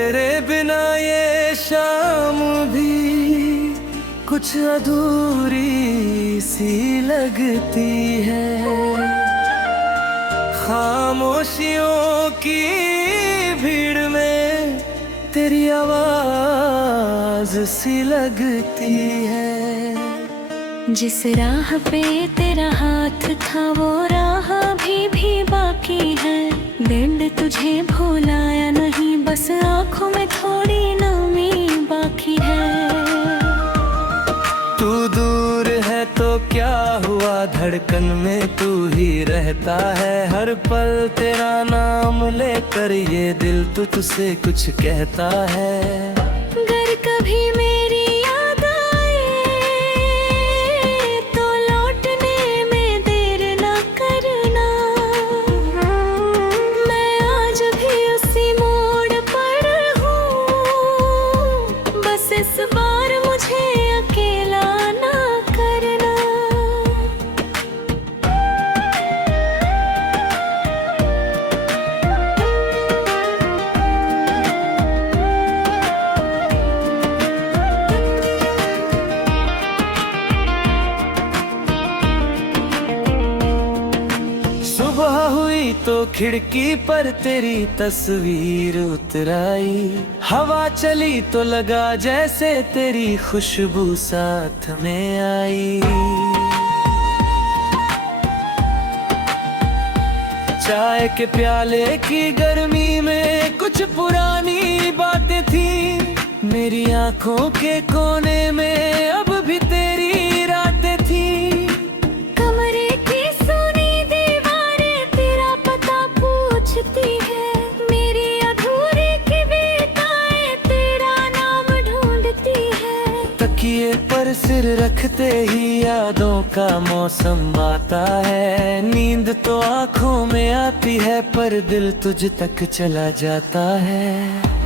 तेरे बिना ये शाम भी कुछ अधूरी सी लगती है। खामोशियों की भीड़ में तेरी आवाज सी लगती है। जिस राह पे तेरा हाथ था वो राह भी बाकी है। दिन तुझे भुलाया नहीं, बस आँखों में थोड़ी नमी बाकी है। तू दूर है तो क्या हुआ, धड़कन में तू ही रहता है। हर पल तेरा नाम लेकर ये दिल तुझसे कुछ कहता है। अगर कभी मेरी याद आए तो लौटने में देर ना करना। मैं आज भी उसी मोड़ पर हूँ, बस इस बार मुझे अकेला ना करना। सुबह हुई तो खिड़की पर तेरी तस्वीर उतर आई। हवा चली तो लगा जैसे तेरी खुशबू साथ में आई। चाय के प्याले की गर्मी में कुछ पुरानी बातें थी। मेरी आंखों के कोने में अब भी तेरी रातें थी। कमरे की सुनी दीवारें तेरा पता पूछती है। मेरी अधूरी कविताएं तेरा नाम ढूंढती है। तकिए पर सिर रखते ही यादों का मौसम आता है। नींद तो आंखों में आती है पर दिल तुझ तक चला जाता है।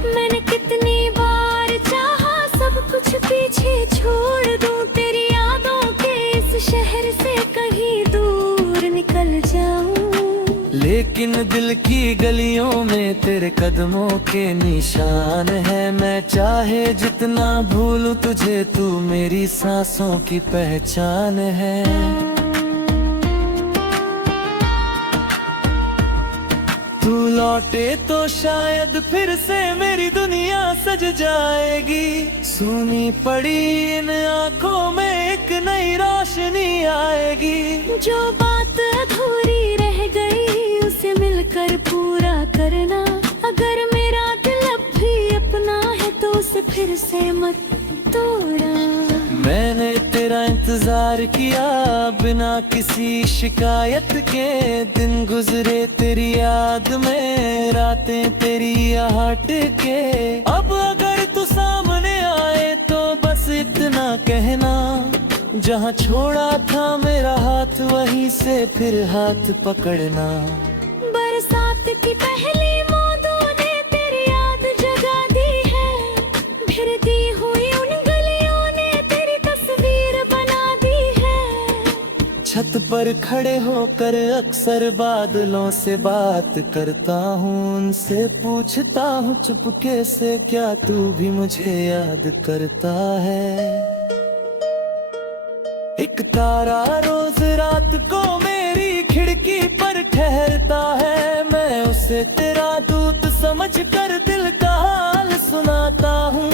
मैंने कितनी बार चाहा सब कुछ पीछे छोड़ दूं, तेरी यादों के इस शहर से कहीं दूर निकल जाऊं। लेकिन दिल की गलियों में तेरे कदमों के निशान है। मैं चाहे जितना भूलूं तुझे, तू मेरी सांसों की पहचान है। तू लौटे तो शायद फिर से मेरी दुनिया सज जाएगी। सूनी पड़ी इन आंखों में एक नई रोशनी आएगी। जो बात अधूरी रह गई उसे मिलकर पूरा करना। अगर मेरा दिल अब भी अपना है तो उसे फिर से मत तोड़ना। मैंने तेरा इंतजार किया बिना किसी शिकायत के। दिन गुजरे तेरी याद में, रातें तेरी आहट के। अब अगर तू सामने आए तो बस इतना कहना, जहाँ छोड़ा था मेरा हाथ वहीं से फिर हाथ पकड़ना। बरसात की पहली बूंदों ने तेरी याद जगा दी है। भिरती हुई उन गलियों ने तेरी तस्वीर बना दी है। छत पर खड़े होकर अक्सर बादलों से बात करता हूँ। उनसे पूछता हूँ चुपके से, क्या तू भी मुझे याद करता है। एक तारा रोज रात को मेरी खिड़की पर ठहरता है। मैं उसे तेरा दूत समझ कर दिल का हाल सुनाता हूँ।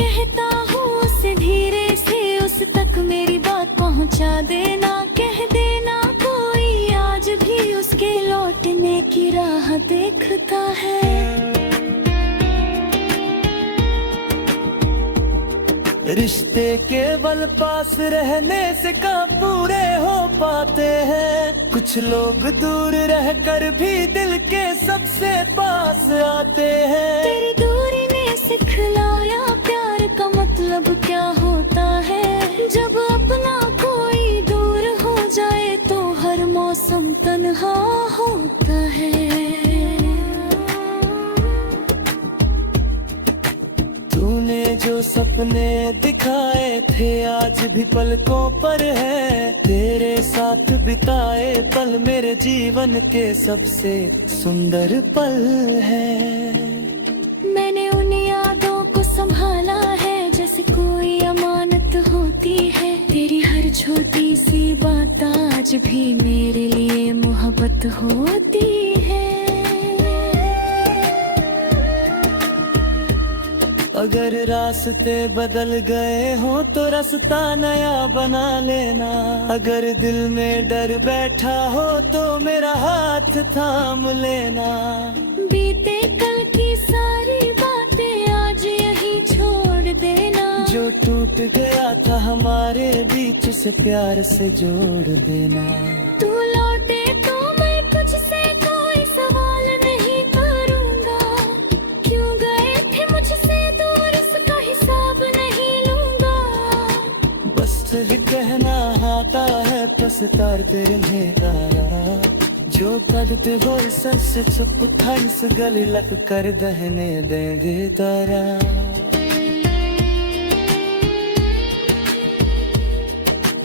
कहता हूँ उसे धीरे से उस तक मेरी बात पहुँचा देना। कह देना कोई आज भी उसके लौटने की राह देखता है। रिश्ते केवल पास रहने से कहाँ पूरे हो पाते हैं। कुछ लोग दूर रहकर भी दिल के सबसे पास आते हैं। तेरी दूरी ने सिखलाया प्यार का मतलब क्या होता है। जब अपना कोई दूर हो जाए तो हर मौसम तन्हा होता है। तूने जो सपने दिखाए थे आज भी पलकों पर है। तेरे साथ बिताए पल मेरे जीवन के सबसे सुंदर पल है। मैंने सारी बात आज भी मेरे लिए मोहब्बत होती है। अगर रास्ते बदल गए हो तो रास्ता नया बना लेना। अगर दिल में डर बैठा हो तो मेरा हाथ थाम लेना। बीते कल की सारी बातें आज यही छोड़ देना। जो टूट गया था हमारे बीच से प्यार से जोड़ देना। तू लौटे तो मैं कुछ से कोई सवाल नहीं करूंगा। क्यों गए थे मुझसे दूर इसका हिसाब नहीं लूंगा। बस ही कहना आता है पछताते रहेगा। जो कदते हो सर से चुप थंस गली लग कर दहने देंगे दरा।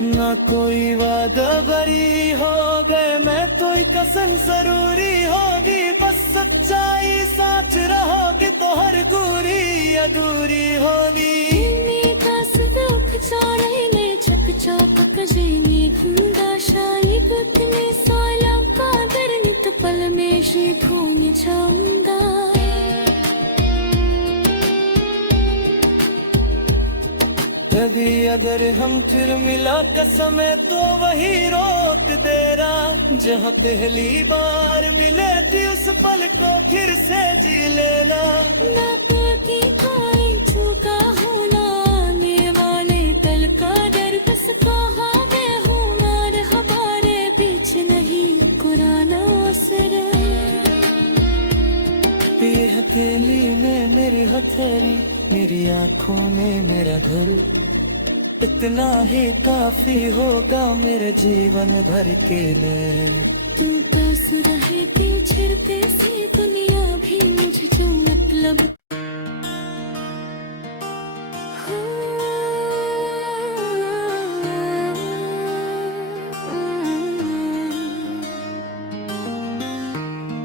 ना कोई वादा बरी हो गए मैं तो कसम जरूरी होगी। बस सच्चाई साच रहोगे तो हर दूरी अधूरी होगी। यदि अगर हम फिर मिला कसम है तो वही रोक देना। जहाँ पहली बार मिले थी उस पल को फिर से जी लेना। ना की कोई झुका होना आने वाले कल का डर। बस कहा मैं हूँ मार हमारे बीच नहीं कुराना असर। ये हथेली में मेरी हथेली मेरी आँखों में मेरा घर। इतना ही काफी होगा मेरे जीवन भर के लिए। तू पास रहे पिछड़ते सी दुनिया भी मुझे जो मतलब।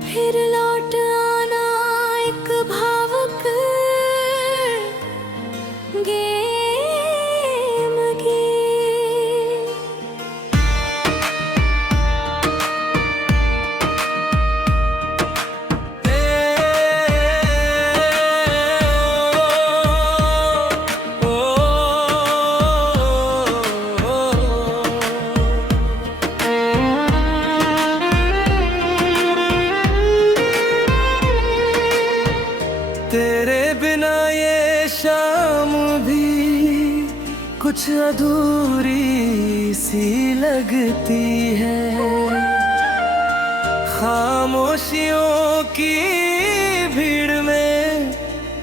फिर लौट आना एक भावुक गेम की। तेरे बिना ये शाम भी कुछ अधूरी सी लगती है। खामोशियों की भीड़ में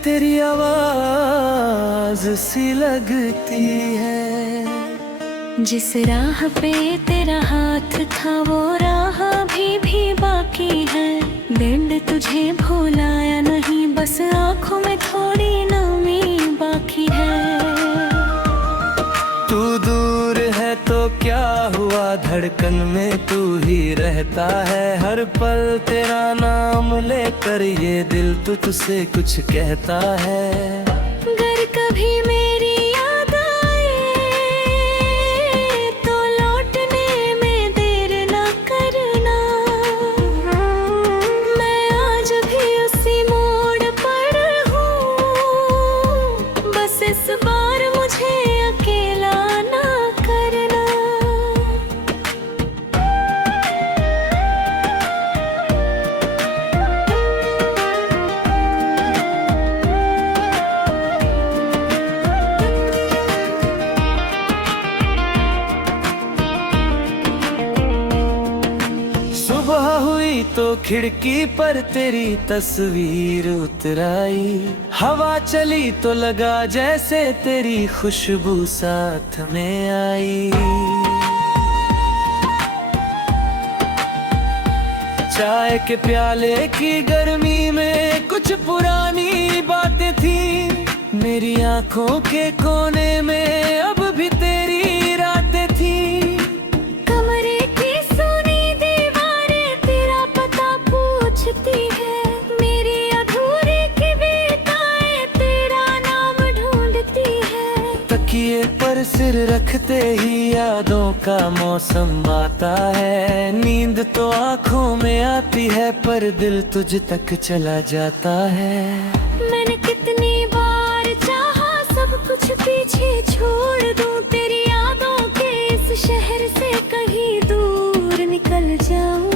तेरी आवाज सी लगती है। जिस राह पे तेरा हाथ था वो राह भी बाकी है। दिन तुझे भुलाया नहीं बस आँखों में थोड़ी नमी बाकी है। तू दूर है तो क्या हुआ धड़कन में तू ही रहता है। हर पल तेरा नाम लेकर ये दिल तो तुझसे कुछ कहता है। अगर कभी मेरी याद आए तो लौटने में देर ना करना। मैं आज भी उसी मोड़ पर हूँ। बस इस बार मुझे अकेला ना करना। सुबह हुई तो खिड़की पर तेरी तस्वीर उतर आई। हवा चली तो लगा जैसे तेरी खुशबू साथ में आई। चाय के प्याले की गर्मी में कुछ पुरानी बातें थी। मेरी आंखों के कोने में अब भी तेरी रातें थी। कमरे की सुनी दीवारें तेरा पता पूछती है। मेरी अधूरी की बेताएं तेरा नाम ढूंढती है। तकिए पर सिर रखते ही यादों का मौसम आता है। नींद तो आंखों में आती है पर दिल तुझ तक चला जाता है। मैंने कितनी बार चाहा सब कुछ पीछे छोड़ दूं, तेरी यादों के इस शहर से कहीं दूर निकल जाऊं।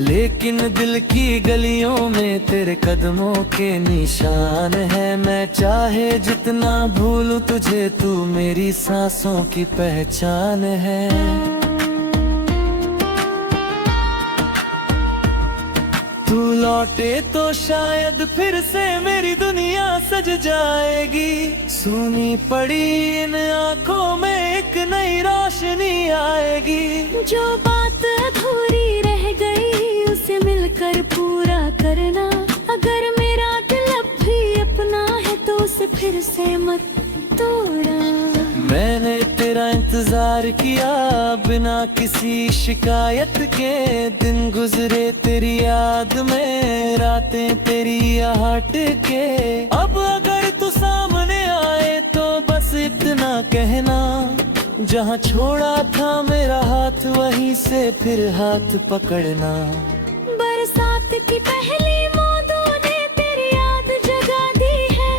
लेकिन दिल की गलियों में तेरे कदमों के निशान है। मैं चाहे जितना भूलूं तुझे, तू मेरी सांसों की पहचान है। तू लौटे तो शायद फिर से मेरी दुनिया सज जाएगी। सूनी पड़ी इन आंखों में एक नई रोशनी आएगी। जो बात अधूरी रह गई उसे मिलकर पूरा करना। अगर मेरा दिल अब भी अपना है तो उसे फिर से मत तोड़ना। मैंने तेरा इंतजार किया बिना किसी शिकायत के। दिन गुजरे तेरी याद में, रातें तेरी आहट के। अब अगर तू सामने आए तो बस इतना कहना, जहाँ छोड़ा था मेरा हाथ वहीं से फिर हाथ पकड़ना। बरसात की पहली बूंदों ने तेरी याद जगा दी है।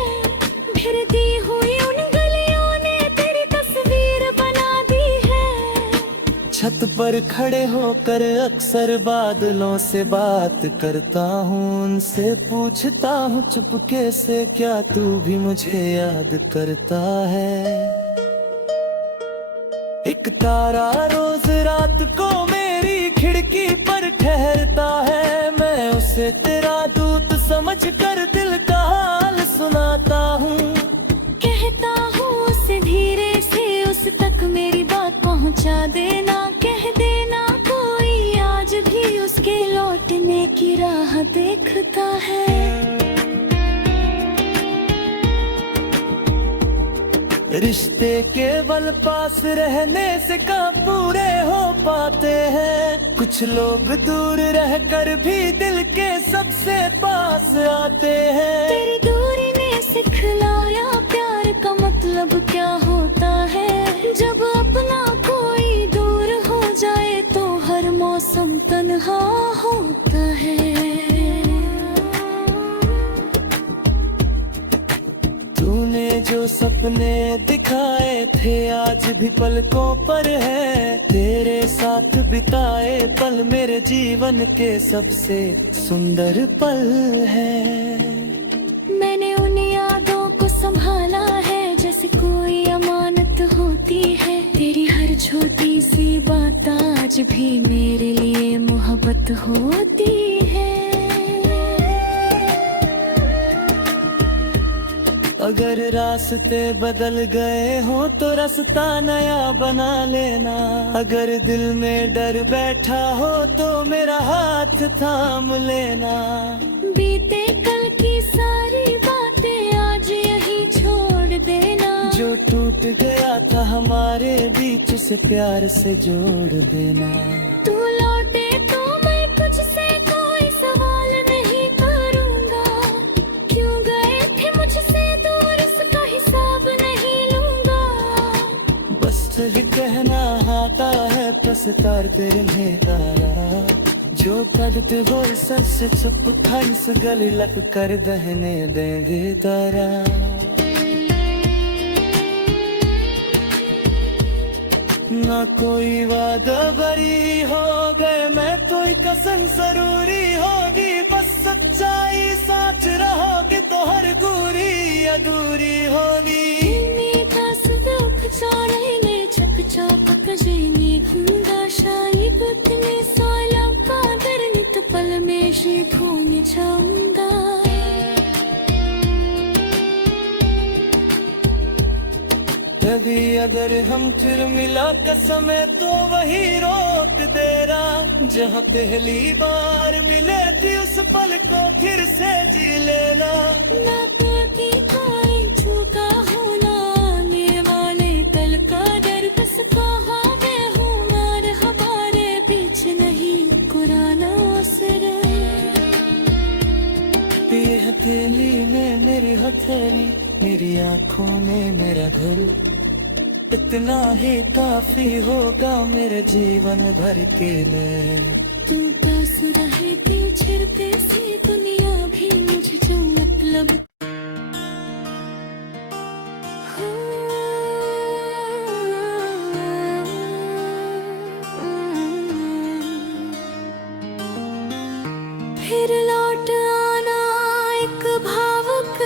भिरती हुई उन गलियों ने तेरी तस्वीर बना दी है। छत पर खड़े होकर अक्सर बादलों से बात करता हूँ। उनसे पूछता हूँ चुपके से, क्या तू भी मुझे याद करता है। एक तारा रोज रात को मेरी खिड़की पर ठहरता है। मैं उसे तेरा दूत समझ कर दिल का हाल सुनाता हूँ। कहता हूँ उसे धीरे से उस तक मेरी बात पहुँचा देना। कह देना कोई आज भी उसके लौटने की राह देखता है। रिश्ते केवल पास रहने से कहाँ पूरे हो पाते हैं। कुछ लोग दूर रहकर भी दिल के सबसे पास आते हैं। तेरी दूरी ने सिखलाया प्यार का मतलब क्या होता है। जब अपना कोई दूर हो जाए तो हर मौसम तन्हा होता है। तूने जो सपने दिखाए थे आज भी पलकों पर है। तेरे साथ बिताए पल मेरे जीवन के सबसे सुंदर पल है। मैंने उन यादों को संभाला है जैसे कोई अमानत होती है। तेरी हर छोटी सी बात आज भी मेरे लिए मोहब्बत होती है। अगर रास्ते बदल गए हो तो रास्ता नया बना लेना। अगर दिल में डर बैठा हो तो मेरा हाथ थाम लेना। बीते कल की सारी बातें आज यही छोड़ देना। जो टूट गया था हमारे बीच उसे प्यार से जोड़ देना। तू लौटे तो मैं कुछ से कोई सवाल नहीं करूँगा। क्यों गए थे मुझसे दूर इसका हिसाब नहीं लूँगा। बस फिर कहना आता है पछतार तेरे मेरा। जो करते वो सर से चुप खंस गली लग कर दहने देंगे तारा। ना कोई वादा बरी हो गए, मैं कोई कसम जरूरी होगी। बस सच्चाई साच रहोगे तो हर दूरी अधूरी होगी। यदि अगर हम फिर मिला कसम तो वही रोक देना। जहाँ पहली बार मिले थी उस पल को फिर से जी लेना। ना की कोई झूठा होना आने वाले कल का डर। बस कहा मैं हूँ मार हमारे बीच नहीं कुराना असर। ये हथेली में मेरी हथेली, मेरी आँखों में मेरा घर। इतना ही काफी होगा मेरे जीवन भर के लिए। तू प्यास रहे के छिड़ते सी दुनिया भी मुझे जो मतलब फिर लौट आना एक भावुक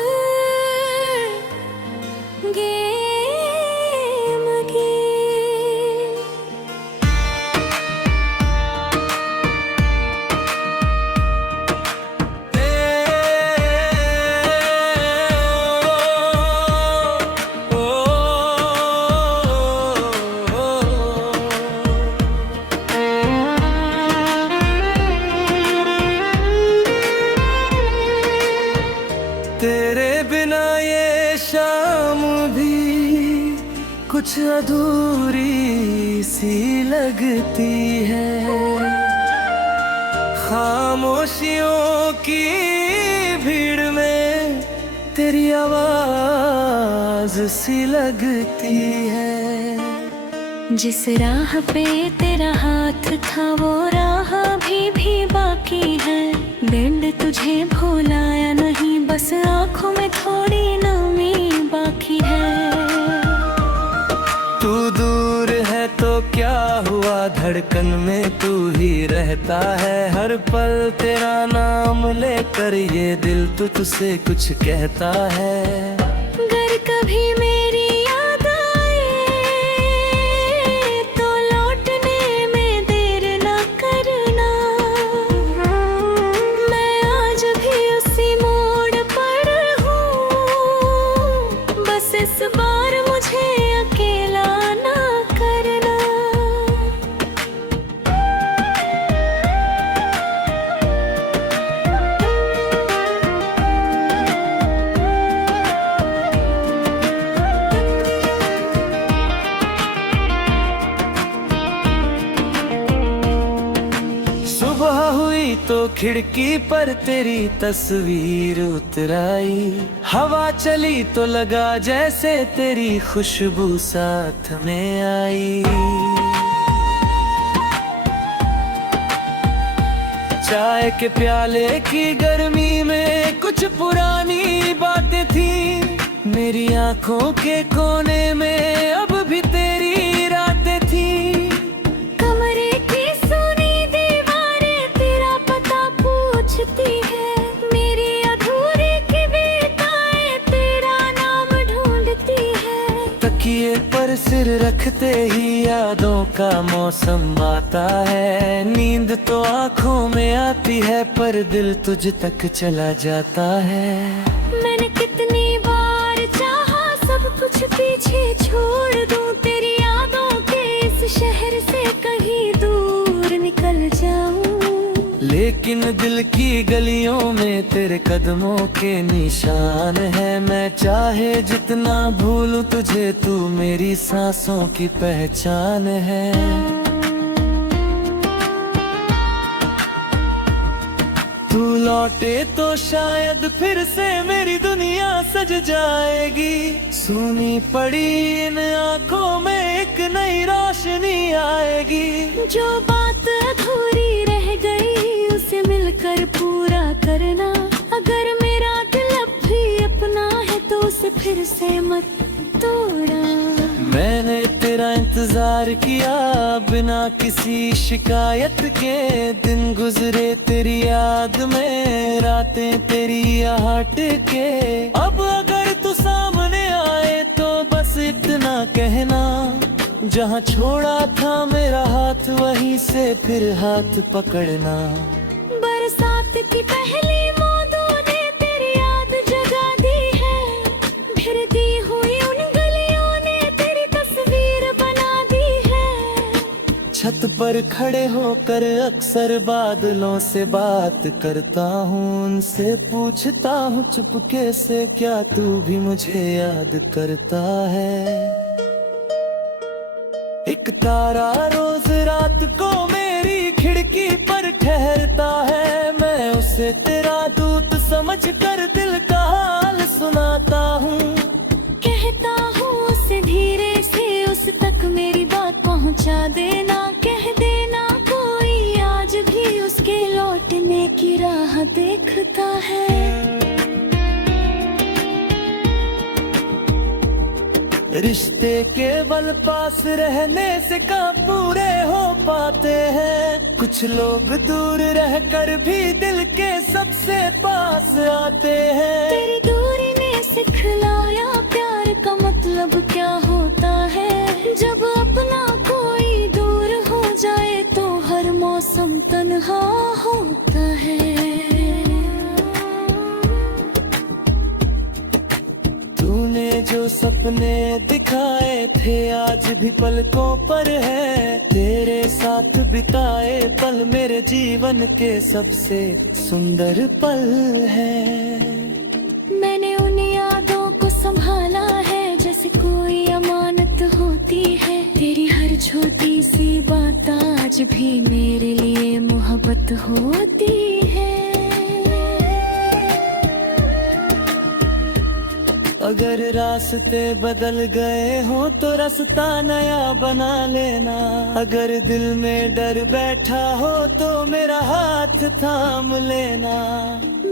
गेम की। तेरे बिना ये शाम भी कुछ अधूरी सी लगती है। खामोशियों की भीड़ में तेरी आवाज सी लगती है। जिस राह पे तेरा हाथ था वो राह भी बाकी है। दिन तुझे भुलाया नहीं, बस आँखों में थोड़ी नमी बाकी है। तू दूर है तो क्या हुआ, धड़कन में तू ही रहता है। हर पल तेरा नाम लेकर ये दिल तुझसे कुछ कहता है। अगर कभी मेरी याद आए तो लौटने में देर ना करना। मैं आज भी उसी मोड़ पर हूँ, बस इस बार मुझे अकेला ना करना। सुबह हुई तो खिड़की पर तेरी तस्वीर उतर आई। हवा चली तो लगा जैसे तेरी खुशबू साथ में आई। चाय के प्याले की गर्मी में कुछ पुरानी बातें थी। मेरी आंखों के कोने में अब भी तेरी रातें थी। कमरे की सुनी दीवारें तेरा पता पूछती है। मेरी अधूरी कविताएं तेरा नाम ढूंढती है। तकिए पर सिर रखते ही यादों का मौसम आता है। नींद तो आंखों में आती है पर दिल तुझ तक चला जाता है। मैंने कितनी बार चाहा सब कुछ पीछे छोड़ दूं, तेरी यादों के इस शहर से कहीं दूर निकल जाऊं। लेकिन दिल की गलियों में तेरे कदमों के निशान है। मैं चाहे जितना भूलूं तुझे, तू मेरी सांसों की पहचान है। तू लौटे तो शायद फिर से मेरी दुनिया सज जाएगी। सूनी पड़ी इन आंखों में एक नई रोशनी आएगी। जो बात अधूरी रह गई उसे मिलकर पूरा करना। अगर मेरा दिल अब भी अपना है तो उसे फिर से मत तोड़ा। मैंने तेरा इंतजार किया बिना किसी शिकायत के। दिन गुजरे तेरी याद में, रातें तेरी यहाँ टिके। अब अगर तू सामने आए तो बस इतना कहना, जहाँ छोड़ा था मेरा हाथ वहीं से फिर हाथ पकड़ना। बरसात की पहली बूंदों ने तेरी याद जगा दी है। भिरती हुई उन गलियों ने तेरी तस्वीर बना दी है। छत पर खड़े होकर अक्सर बादलों से बात करता हूँ। उनसे पूछता हूँ चुपके से, क्या तू भी मुझे याद करता है। एक तारा रोज रात को मेरी खिड़की पर ठहरता है। मैं उसे तेरा दूत समझ कर दिल का हाल सुनाता हूँ। कहता हूँ उसे धीरे से पहुंचा देना, कह देना कोई आज भी उसके लौटने की राह देखता है। रिश्ते केवल पास रहने से कहाँ पूरे हो पाते हैं, कुछ लोग दूर रहकर भी दिल के सबसे पास आते हैं। तेरी दूरी ने सिखलाया प्यार का मतलब क्या होता है, जब अपना कोई दूर हो जाए तो हर मौसम तन्हा होता है। तूने जो सपने दिखाए थे आज भी पलकों पर है, तेरे साथ बिताए पल मेरे जीवन के सबसे सुंदर पल है। मैंने उन यादों को संभाला है जैसे कोई अमानत होती है, तेरी हर छोटी सी बात आज भी मेरे लिए मोहब्बत होती है। अगर रास्ते बदल गए हो तो रास्ता नया बना लेना, अगर दिल में डर बैठा हो तो मेरा हाथ थाम लेना।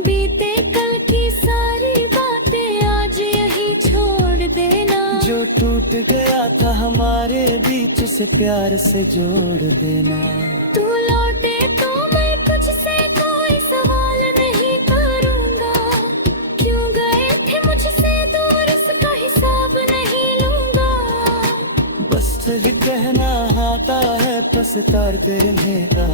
बीते कल की सारी बातें आज यही छोड़ देना, जो टूट गया था हमारे बीच उसे प्यार से जोड़ देना। तू लौटे तो मैं तुझसे कोई सवाल नहीं करूंगा, क्यों गए थे मुझसे दूर इसका हिसाब नहीं लूंगा। बस भी कहना आता है पछतार तेरे मेरा,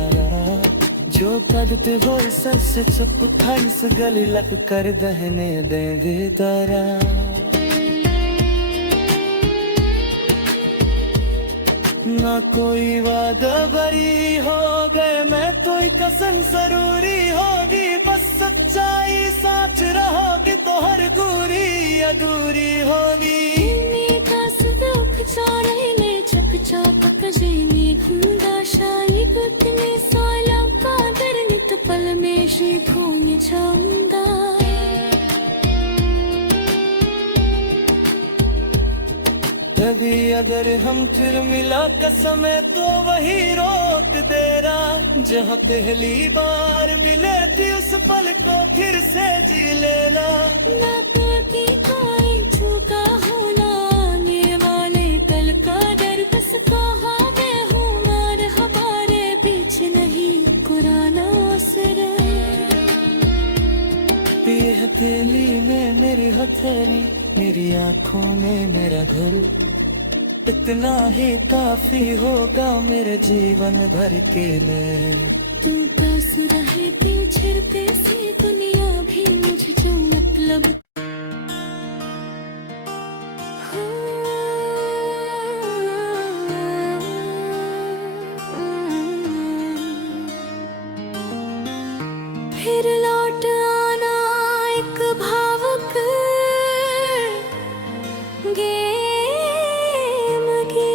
जो कदते हो सर से चुप खंस गली लग कर दहने देंगे दरा। ना कोई वादा बरी हो गए मैं कोई कसम जरूरी होगी, बस सच्चाई साच रहोगे तो हर दूरी अधूरी होगी। कभी अगर हम फिर मिला कसम है तो वही रोक देना, जहाँ पहली बार मिले थी उस पल को फिर से जी लेना। ना की कोई झुका होना आने वाले कल का डर, बस कहा मैं हूँ मार हमारे बीच नहीं पुराना असर। ये हथेली में मेरी हथेली, मेरी आँखों में मेरा घर, इतना ही काफी होगा मेरे जीवन भर के लिए। तू पास रहे पीछे पे सी दुनिया भी मुझे जो मतलब। फिर लौट आना एक भावुक गेम की।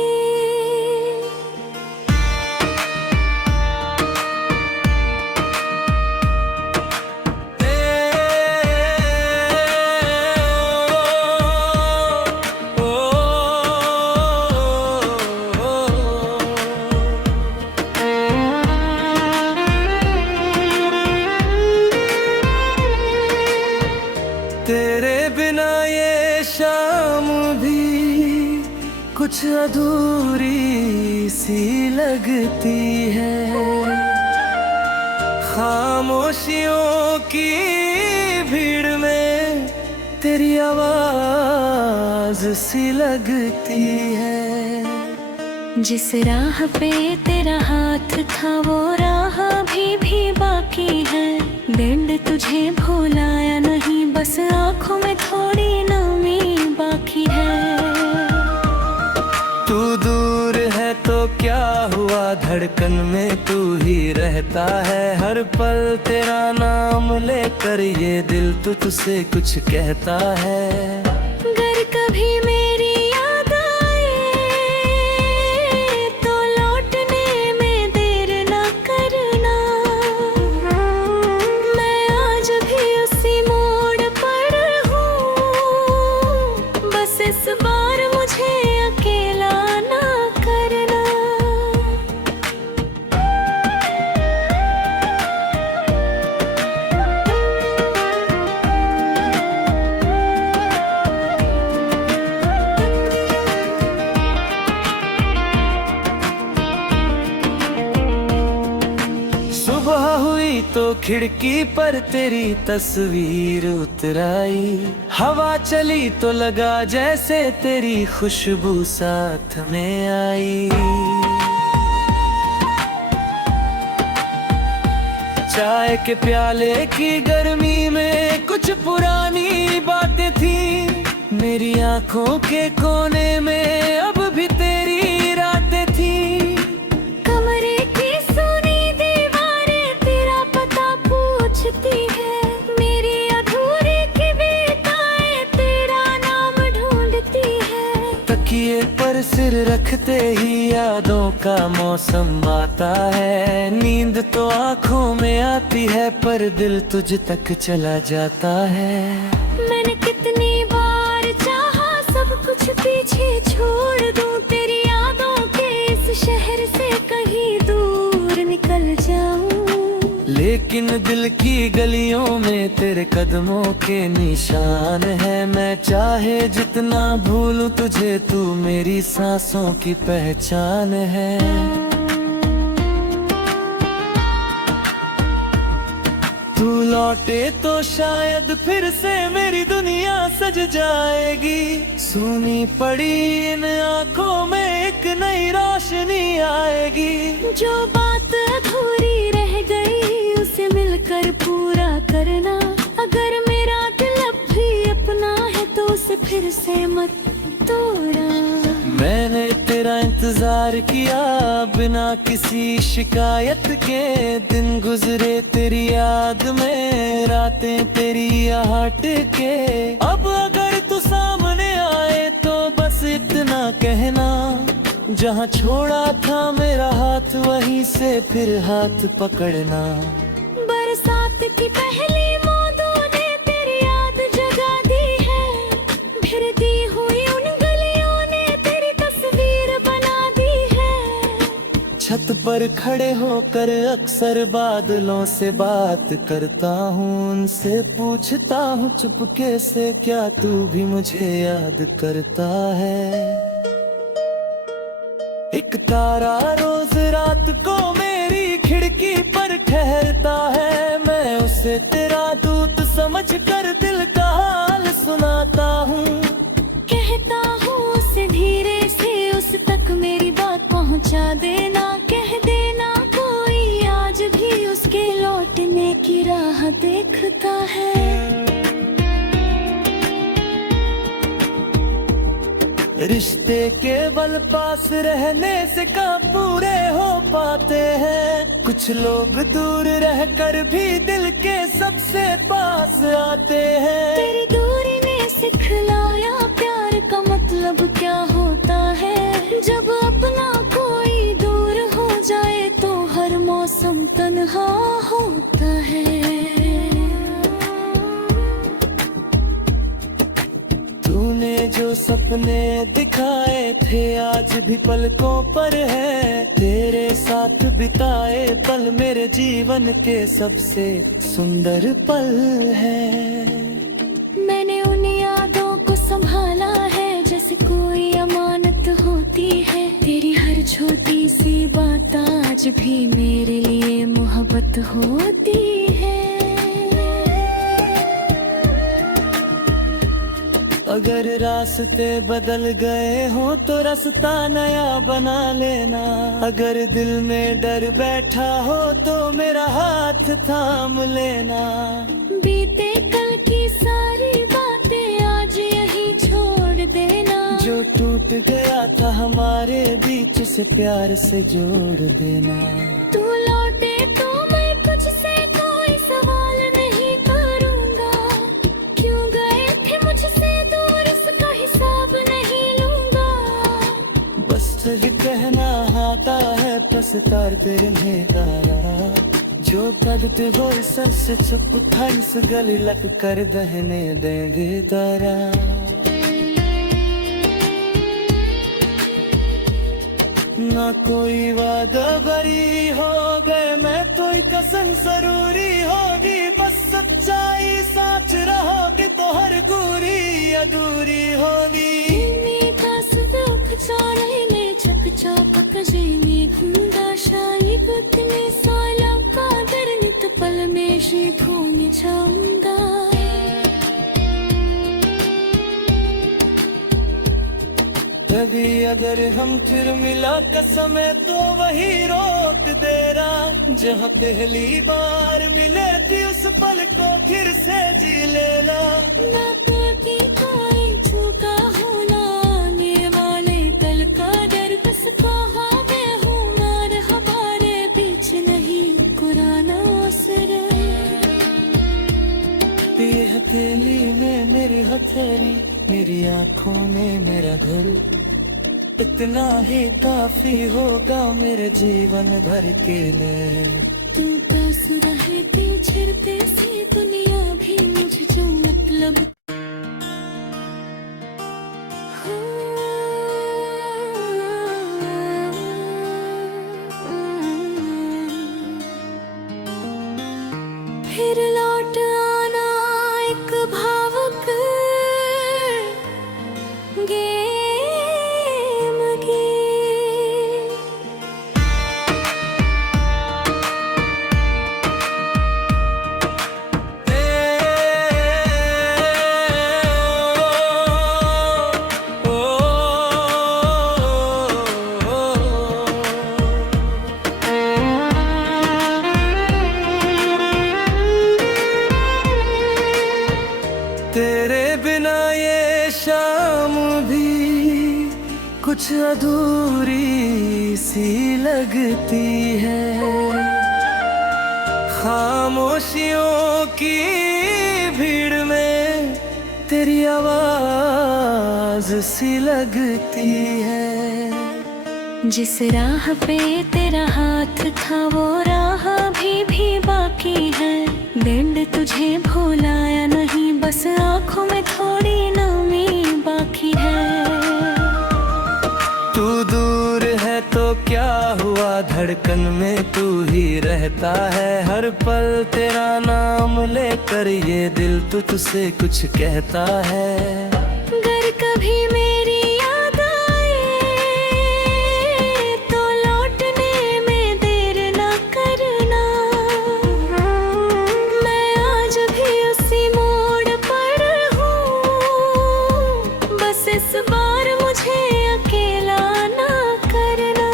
तेरे बिना ये शाम भी कुछ अधूरी सी लगती है, खामोशियों की भीड़ में तेरी आवाज सी लगती है। जिस राह पे तेरा हाथ था वो राह भी बाकी है, बिंद तुझे भुलाया नहीं बस आँखों में थोड़ी नमी बाकी है। तू दूर है तो क्या हुआ धड़कन में तू ही रहता है, हर पल तेरा नाम लेकर ये दिल तुझसे कुछ कहता है। अगर कभी मेरी याद आए तो लौटने में देर ना करना, मैं आज भी उसी मोड़ पर हूँ, बस इस बार मुझे अकेला ना करना। तो खिड़की पर तेरी तस्वीर उतराई। हवा चली तो लगा जैसे तेरी खुशबू साथ में आई। चाय के प्याले की गर्मी में कुछ पुरानी बातें थी। मेरी आंखों के कोने में अब भी तेरी रातें थी। कमरे की सुनी दीवारें तेरा पता पूछती है। मेरी अधूरी कविताएं तेरा नाम ढूंढती है। तकिए पर सिर रखते ही यादों का मौसम आता है। नींद तो आंखों में आती है पर दिल तुझ तक चला जाता है। मैंने कितनी बार चाहा सब कुछ पीछे छोड़ दूं। तेरी यादों के इस शहर से कहीं दूर निकल जाऊं। लेकिन दिल की गलियों में तेरे कदमों के निशान है। मैं चाहे जितना भूलूं तुझे, तू मेरी सांसों की पहचान है। तू लौटे तो शायद फिर से मेरी दुनिया सज जाएगी। सूनी पड़ी इन आंखों में एक नई रोशनी आएगी। जो बात अधूरी रह गई उसे मिलकर पूरा करना। अगर मेरा दिल अब भी अपना है तो उसे फिर से मत तोड़ना। मैंने तेरा इंतजार किया बिना किसी शिकायत के। दिन गुजरे तेरी याद में, रातें तेरी आहट के। अब अगर तू सामने आए तो बस इतना कहना, जहाँ छोड़ा था मेरा हाथ वहीं से फिर हाथ पकड़ना। बरसात की पहली बूंदों ने तेरी याद जगा दी है। भिरती हुई उन गलियों ने तेरी तस्वीर बना दी है। छत पर खड़े होकर अक्सर बादलों से बात करता हूँ। उनसे पूछता हूँ चुपके से, क्या तू भी मुझे याद करता है। एक तारा रोज रात को मेरी खिड़की पर ठहरता है। मैं उसे तेरा दूत समझकर दिल का हाल सुनाता हूँ। कहता हूँ उसे धीरे से उस तक मेरी बात पहुँचा देना। कह देना कोई आज भी उसके लौटने की राह देखता है। रिश्ते केवल पास रहने से कहाँ पूरे हो पाते हैं। कुछ लोग दूर रहकर भी दिल के सबसे पास आते हैं। तेरी दूरी ने सिखलाया प्यार का मतलब क्या होता है। जब अपना कोई दूर हो जाए तो हर मौसम तन्हा होता है। जो सपने दिखाए थे आज भी पलकों पर है। तेरे साथ बिताए पल मेरे जीवन के सबसे सुंदर पल है। मैंने उन यादों को संभाला है जैसे कोई अमानत होती है। तेरी हर छोटी सी बात आज भी मेरे लिए मोहब्बत होती है। अगर रास्ते बदल गए हो तो रास्ता नया बना लेना। अगर दिल में डर बैठा हो तो मेरा हाथ थाम लेना। बीते कल की सारी बातें आज यही छोड़ देना। जो टूट गया था हमारे बीच से प्यार से जोड़ देना। तू लौटे तो मैं तुझसे कोई सवाल नहीं करूँगा। क्यों गए थे मुझसे दूर इसका हिसाब नहीं लूँगा। बस तुझे कहना आता है पछताते रहने का। जो करते वो सर से चुप हंस गली लग कर बहने देंगे दरा। ना कोई वादा बरी हो गए मैं तो कसम जरूरी होगी। बस सच्चाई साच रहोगे तो हर दूरी अधूरी होगी। चकचापक जेने गुंडा शाही गुतने साला का दर नित पल भूल जाऊंगा। कभी अगर हम फिर मिला कसम है तो वही रोक देना, जहाँ पहली बार मिले थी उस पल को फिर से जी लेना। ना की कोई चूका होना, आने वाले कल का डर बस कहा मैं हूँ और हमारे बीच नहीं पुराना असर। तेरी हथेली में मेरी हथेली, मेरी आँखों में मेरा घुल, इतना ही काफी होगा मेरे जीवन भर के लिए। तू पास रहे पिछड़ते सी दुनिया भी मुझे जो मतलब। फिर लौट आना एक भावुक गेम की। तेरे बिना ये शाम भी कुछ अधूरी सी लगती है, खामोशियों की भीड़ में तेरी आवाज सी लगती है। जिस राह पे तेरा हाथ था वो राह भी बाकी है। दिन तुझे भुलाया नहीं, बस आँखों में थोड़ी नमी बाकी है। तू दूर है तो क्या हुआ, धड़कन में तू ही रहता है। हर पल तेरा नाम लेकर ये दिल तुझसे कुछ कहता है। अगर कभी मेरी याद आए तो लौटने में देर न करना। मैं आज भी उसी मोड़ पर हूँ, बस इस बार मुझे अकेला ना करना।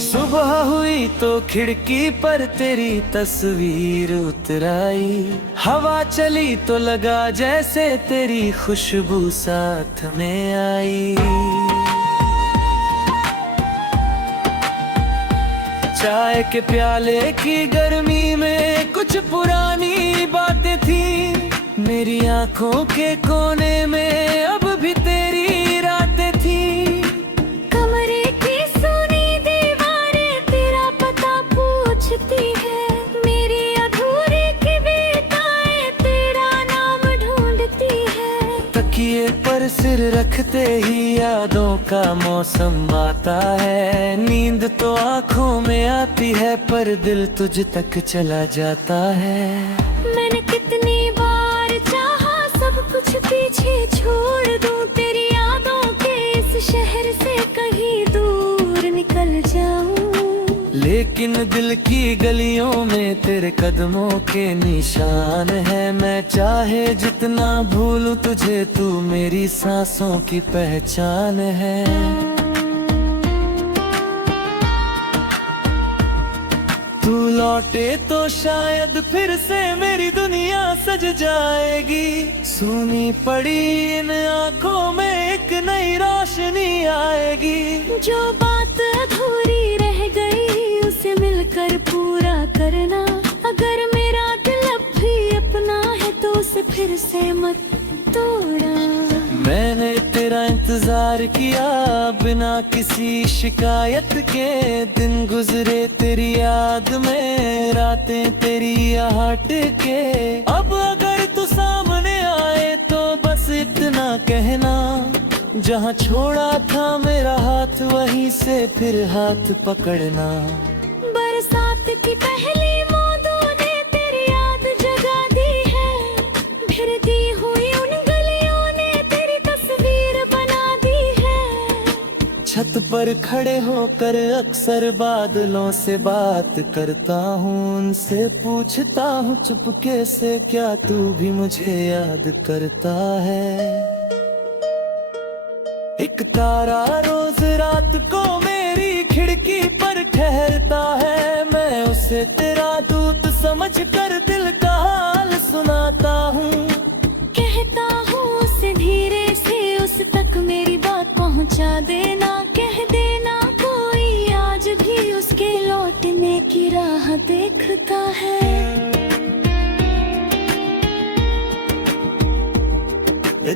सुबह हुई तो खिड़की पर तेरी तस्वीर उतर आई। हवा चली तो लगा जैसे तेरी खुशबू साथ में आई। चाय के प्याले की गर्मी में कुछ पुरानी बातें थी। मेरी आंखों के कोने में अब भी तेरी रातें थी। कमरे की सुनी दीवारें तेरा पता पूछती है। मेरी अधूरी कविताएं तेरा नाम ढूंढती है। तकिए पर सिर रखते ही यादों का मौसम आता है। नींद तो आंखों में आती है पर दिल तुझ तक चला जाता है। मैंने कितनी बार चाहा सब कुछ पीछे छोड़ दूं, तेरी यादों के इस शहर से कहीं दूर निकल जाऊं। लेकिन दिल की गलियों में तेरे कदमों के निशान है। मैं चाहे जितना भूलूं तुझे, तू मेरी सांसों की पहचान है। तू लौटे तो शायद फिर से मेरी दुनिया सज जाएगी। सूनी पड़ी इन आंखों में एक नई रोशनी आएगी। जो बात अधूरी रह गई उसे मिलकर पूरा करना। अगर मेरा दिल अब भी अपना है तो उसे फिर से मत तोड़ा। मैंने तेरा इंतजार किया बिना किसी शिकायत के। दिन गुजरे तेरी याद में, रातें तेरी आहट के। अब अगर तू सामने आए तो बस इतना कहना, जहाँ छोड़ा था मेरा हाथ वहीं से फिर हाथ पकड़ना। बरसात की छत पर खड़े होकर अक्सर बादलों से बात करता हूँ, उनसे पूछता हूँ चुपके से क्या तू भी मुझे याद करता है। एक तारा रोज रात को मेरी खिड़की पर ठहरता है, मैं उसे तेरा दूत समझ कर दिल का हाल सुनाता हूँ। कहता हूँ उसे धीरे से उस तक मेरी बात पहुँचा देना, कह देना कोई आज भी उसके लौटने की राह देखता है।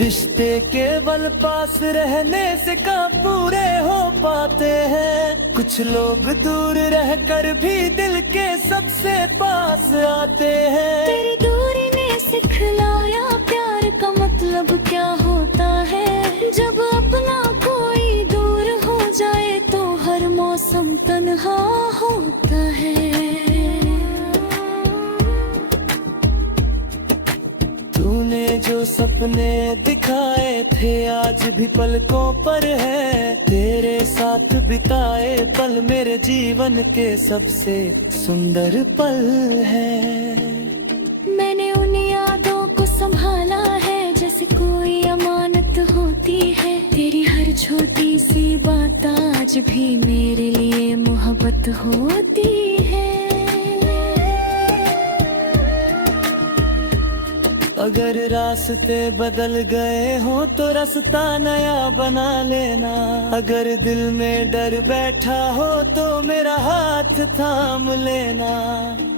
रिश्ते केवल पास रहने से कहाँ पूरे हो पाते हैं, कुछ लोग दूर रहकर भी दिल के सबसे पास आते हैं। तेरी दूरी ने सिखलाया प्यार का मतलब क्या होता है, जब अपना कोई दूर हो जाए तो हर मौसम तन्हा होता है। तूने जो सपने दिखाए थे आज भी पलकों पर है, तेरे साथ बिताए पल मेरे जीवन के सबसे सुंदर पल है। मैंने उन यादों को संभाला है जैसे कोई अमानत होती है, तेरी हर छोटी सी बात आज भी मेरे लिए मोहब्बत होती है। अगर रास्ते बदल गए हो तो रास्ता नया बना लेना, अगर दिल में डर बैठा हो तो मेरा हाथ थाम लेना।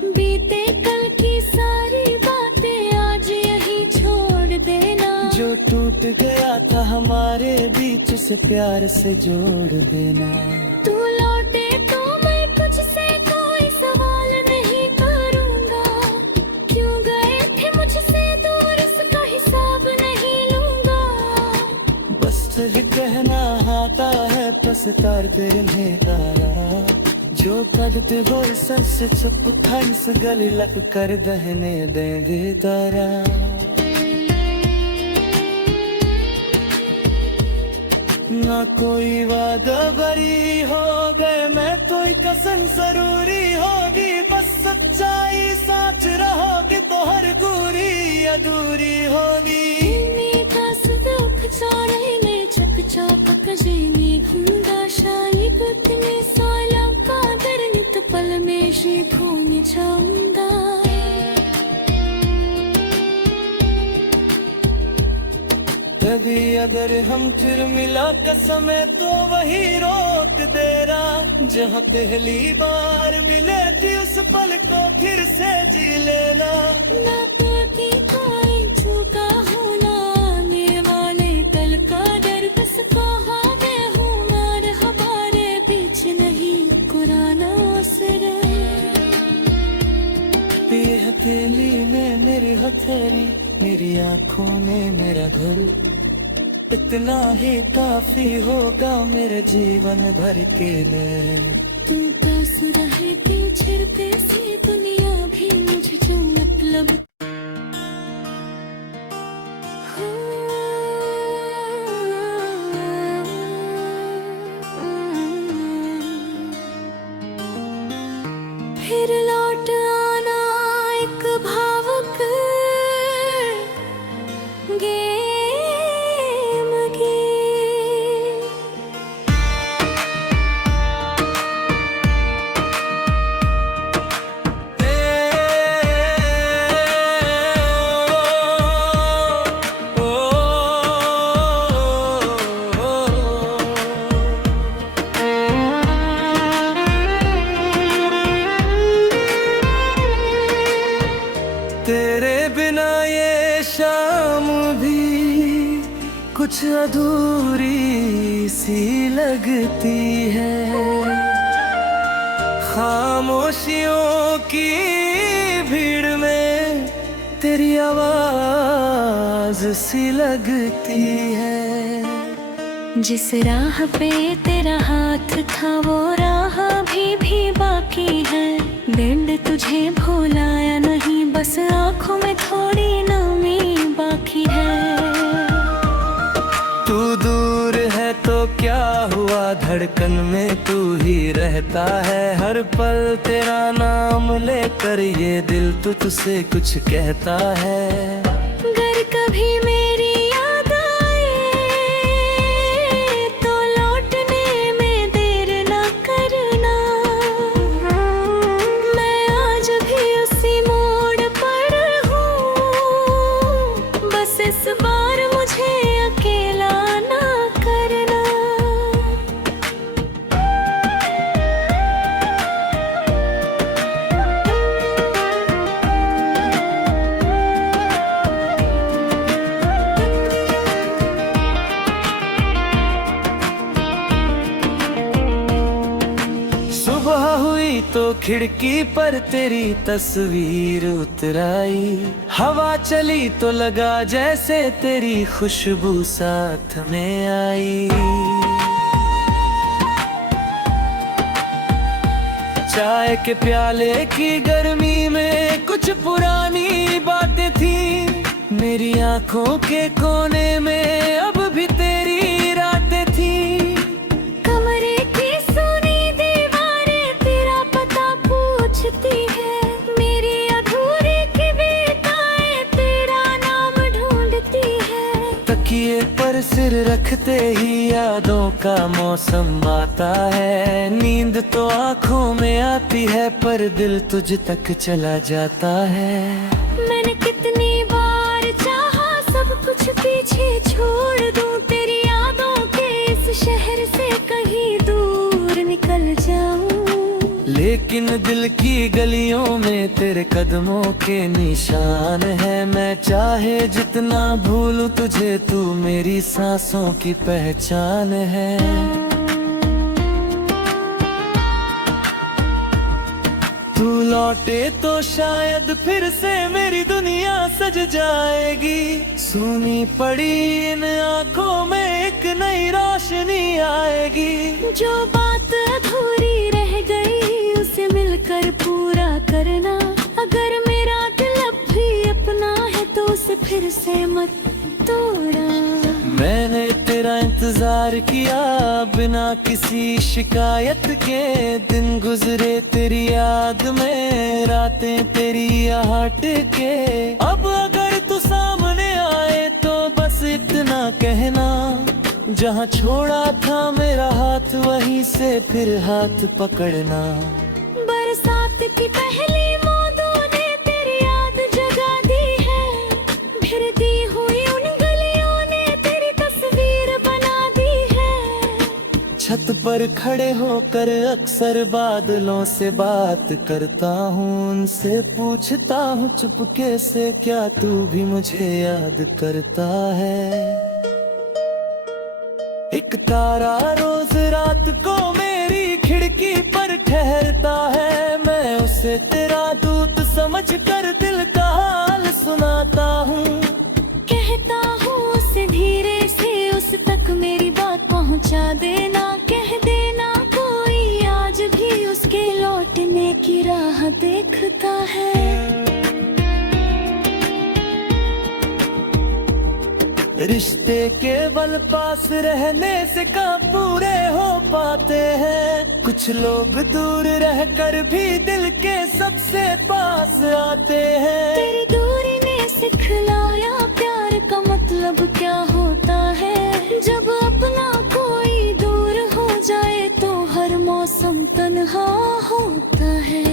बीते कल की सारी बातें आज यही छोड़ देना, जो टूट गया था हमारे बीच उसे प्यार से जोड़ देना। तू लौटे तो मैं कुछ से कोई सवाल नहीं करूँगा, क्यों गए थे मुझसे दूर इसका हिसाब नहीं लूँगा। बस तुझे कहना आता है पछतार तेरे में जो कदते बोल सबसे चुप खंस गली लग कर दहने देंगे तारा। ना कोई वादा बरी हो गए मैं कोई कसम जरूरी होगी, बस सच्चाई साच रहोगे तो हर दूरी अधूरी होगी। मीठा सुख चारे ने चकचाक कजेने घुंडा शाही गुतने साला कादर नित पल में श्री भूमि छाऊंगा। कभी अगर हम फिर मिला कसम तो वही रोक देना, जहाँ पहली बार मिले थी उस पल को फिर से जी लेना। ना ताकि कोई झुका होना आने वाले कल का डर, बस कहा मैं हूँ मार हमारे बीच नहीं कुराना असर। ये हथेली में मेरी हथेली, मेरी आँखों में मेरा घर, इतना ही काफी होगा मेरे जीवन भर के लिए। तू पास रहे पीछे पे सी दुनिया भी मुझे जो मतलब। फिर लौट आना एक भावुक गेम की। तेरे बिना ये शाम भी कुछ अधूरी सी लगती है, खामोशियों की भीड़ में तेरी आवाज सी लगती है। जिस राह पे तेरा हाथ था वो राह भी बाकी है, बिंद तुझे भुलाया नहीं, बस आँखों में थोड़ी नमी बाकी है। तू दूर है तो क्या हुआ धड़कन में तू ही रहता है, हर पल तेरा नाम लेकर ये दिल तो तुझसे कुछ कहता है। अगर कभी मेरी याद आए तो लौटने में देर न करना, मैं आज भी उसी मोड़ पर हूँ, बस इस बार मुझे अकेला ना करना। सुबह हुई तो खिड़की पर तेरी तस्वीर उतर आई, हवा चली तो लगा जैसे तेरी खुशबू साथ में आई। चाय के प्याले की गर्मी में कुछ पुरानी बातें थी, मेरी आंखों के कोने में अब भी तेरी रातें थी। कमरे की सुनी दीवारें तेरा पता पूछती है, मेरी अधूरी कविताएं तेरा नाम ढूंढती है। तकिए पर सिर रखते ही यादों का मौसम आता है, नींद तो आंखों में आती है पर दिल तुझ तक चला जाता है। मैंने कितनी बार चाहा सब कुछ पीछे छोड़ दूं, तेरी यादों के इस शहर से कहीं दूर निकल जाऊं, लेकिन दिल की गलियों में तेरे कदमों के निशान है। मैं चाहे जितना भूलूं तुझे, तू मेरी सांसों की पहचान है। तू लौटे तो शायद फिर से मेरी दुनिया सज जाएगी, सूनी पड़ी इन आंखों में एक नई रोशनी आएगी। जो बात अधूरी रह गई उसे मिलकर पूरा करना, अगर मेरा दिल अब भी अपना है तो उसे फिर से मत तोड़ना। मैंने तेरा इंतजार किया बिना किसी शिकायत के, दिन गुजरे तेरी याद में, रातें तेरी यहाँ टिके। अब अगर तू सामने आए तो बस इतना कहना, जहाँ छोड़ा था मेरा हाथ वहीं से फिर हाथ पकड़ना। बरसात की पहली बूंदों ने तेरी याद जगा दी है, भिरती हुई उन गलियों ने तेरी तस्वीर बना दी है। छत पर खड़े होकर अक्सर बादलों से बात करता हूँ, उनसे पूछता हूँ चुपके से क्या तू भी मुझे याद करता है। एक तारा रोज रात को मेरी खिड़की पर ठहरता है, मैं उसे तेरा दूत समझ कर दिल का हाल सुनाता हूँ। कहता हूँ उसे धीरे से उस तक मेरी बात पहुँचा देना, कह देना कोई आज भी उसके लौटने की राह देखता है। रिश्ते केवल पास रहने से कहाँ पूरे हो पाते हैं, कुछ लोग दूर रहकर भी दिल के सबसे पास आते हैं। तेरी दूरी ने सिखलाया प्यार का मतलब क्या होता है, जब अपना कोई दूर हो जाए तो हर मौसम तन्हा होता है।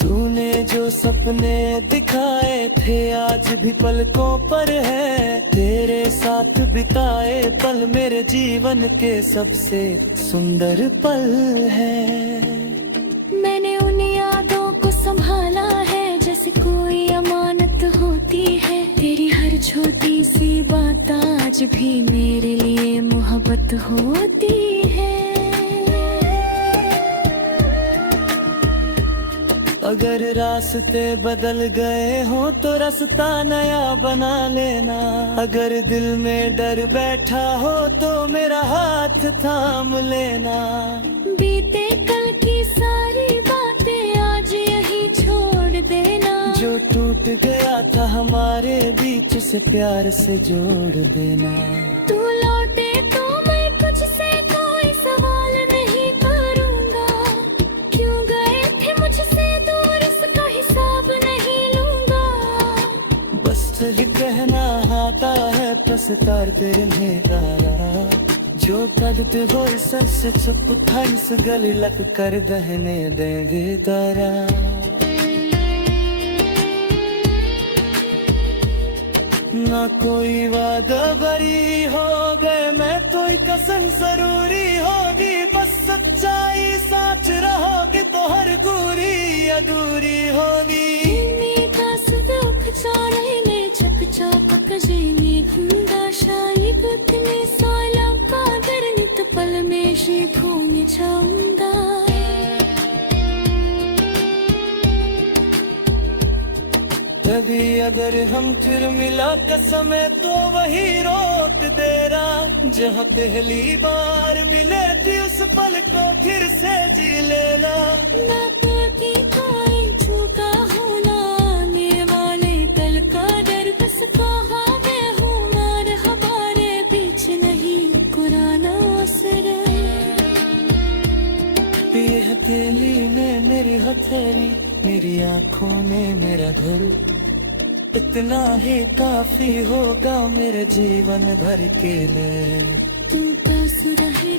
तूने जो सपने दिखाए थे आज भी पलकों पर है, तेरे साथ बिताए पल मेरे जीवन के सबसे सुंदर पल है। मैंने उन यादों को संभाला है जैसे कोई अमानत होती है, तेरी हर छोटी सी बात आज भी मेरे लिए मोहब्बत होती है। अगर रास्ते बदल गए हो तो रास्ता नया बना लेना, अगर दिल में डर बैठा हो तो मेरा हाथ थाम लेना। बीते कल की सारी बातें आज यही छोड़ देना, जो टूट गया था हमारे बीच से प्यार से जोड़ देना। तू लौटे तो मैं तुझसे कोई सवाल नहीं करूंगा, क्यों गए थे मुझसे दूर इसका हिसाब नहीं लूंगा। बस ही कहना आता है पछतार तेरे मेरा, जो कदते हो सर से छुप हंस गली लग कर बहने देंगे तारा। ना कोई वादा बरी हो गए, मैं तो कसम जरूरी होगी, बस सच्चाई साच रहोगे तो हर दूरी अधूरी होगी। तभी अगर हम फिर मिला कसम है तो वही रोक देना, जहाँ पहली बार मिले थी उस पल को फिर से जी लेना। ना तो की कोई झुका होना, आने वाले कल का डर, बस कहा मैं हूँ मार हमारे बीच नहीं पुराना असर। ये हथेली में मेरी हथेली, मेरी आँखों में मेरा घर, इतना ही काफी होगा मेरे जीवन भर के लिए। तू पास रहे